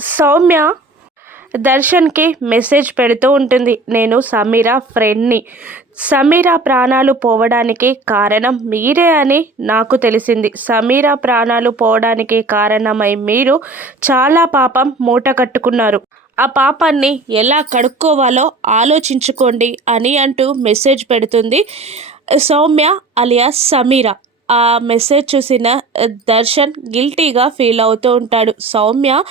Soumya దర్శన్కి message పెడుతూ ఉంటుంది. నేను సమీరా ఫ్రెండ్ని. సమీరా ప్రాణాలు పోవడానికి కారణం మీరే అని నాకు తెలిసింది. సమీరా ప్రాణాలు పోవడానికి కారణమై మీరు చాలా పాపం మూట కట్టుకున్నారు. ఆ పాపాన్ని ఎలా కడుక్కోవాలో ఆలోచించుకోండి అని అంటూ మెసేజ్ పెడుతుంది సౌమ్య అలియాస్ సమీరా. ఆ మెసేజ్ చూసిన దర్శన్ గిల్టీగా ఫీల్ అవుతూ ఉంటాడు. సౌమ్య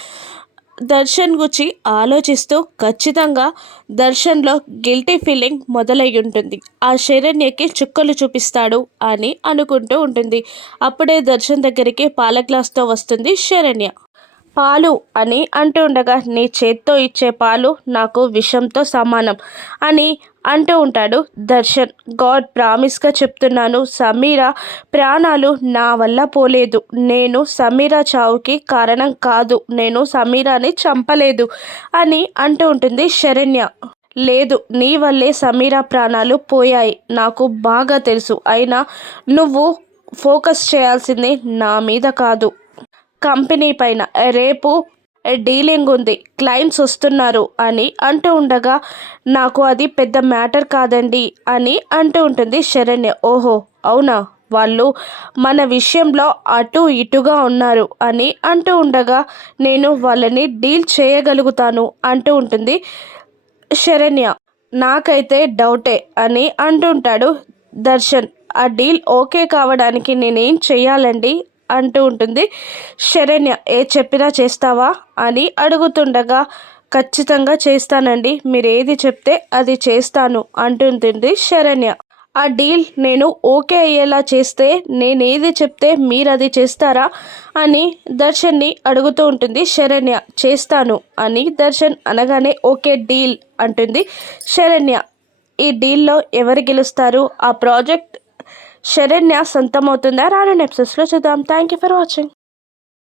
దర్శన్ గురించి ఆలోచిస్తూ ఖచ్చితంగా దర్శన్లో గిల్టీ ఫీలింగ్ మొదలై ఉంటుంది ఆ శరణ్యకి చుక్కలు చూపిస్తాడు అని అనుకుంటూ ఉంటుంది. అప్పుడే దర్శన్ దగ్గరికి పాల గ్లాస్తో వస్తుంది శరణ్య. పాలు అని అంటూ ఉండగా నీ చేత్తో ఇచ్చే పాలు నాకు విషంతో సమానం అని అంటూ ఉంటాడు దర్శన్. గాడ్ ప్రామిస్గా చెప్తున్నాను సమీర ప్రాణాలు నా వల్ల పోలేదు. నేను సమీర చావుకి కారణం కాదు. నేను సమీరాని చంపలేదు అని అంటూ ఉంటుంది శరణ్య. లేదు నీ వల్లే సమీర ప్రాణాలు పోయాయి. నాకు బాగా తెలుసు. అయినా నువ్వు ఫోకస్ చేయాల్సింది నా మీద కాదు. కంపెనీ పైన రేపు డీలింగ్ ఉంది క్లయింట్స్ వస్తున్నారు అని అంటూ ఉండగా నాకు అది పెద్ద మ్యాటర్ కాదండి అని అంటూ ఉంటుంది శరణ్య. ఓహో అవునా? వాళ్ళు మన విషయంలో అటు ఇటుగా ఉన్నారు అని అంటూ ఉండగా నేను వాళ్ళని డీల్ చేయగలుగుతాను అంటూ ఉంటుంది శరణ్య. నాకైతే డౌటే అని అంటుంటాడు దర్శన్. ఆ డీల్ ఓకే కావడానికి నేనేం చేయాలండి అంటూ ఉంటుంది. శరణ్య ఏ చెప్పినా చేస్తావా? అని అడుగుతుండగా ఖచ్చితంగా చేస్తానండి. మీరు ఏది చెప్తే అది చేస్తాను అంటుంటుంది శరణ్య. ఆ డీల్ నేను ఓకే అయ్యేలా చేస్తే నేనేది చెప్తే మీరు అది చేస్తారా? అని దర్శన్ని అడుగుతూ ఉంటుంది శరణ్య. చేస్తాను అని దర్శన్ అనగానే ఓకే డీల్ అంటుంది శరణ్య. ఈ డీల్లో ఎవరు గెలుస్తారు? ఆ ప్రాజెక్ట్ శరణ్య సొంతమవుతుందా? రాను ఎపిసోడ్స్లో చూద్దాం. Thank you for watching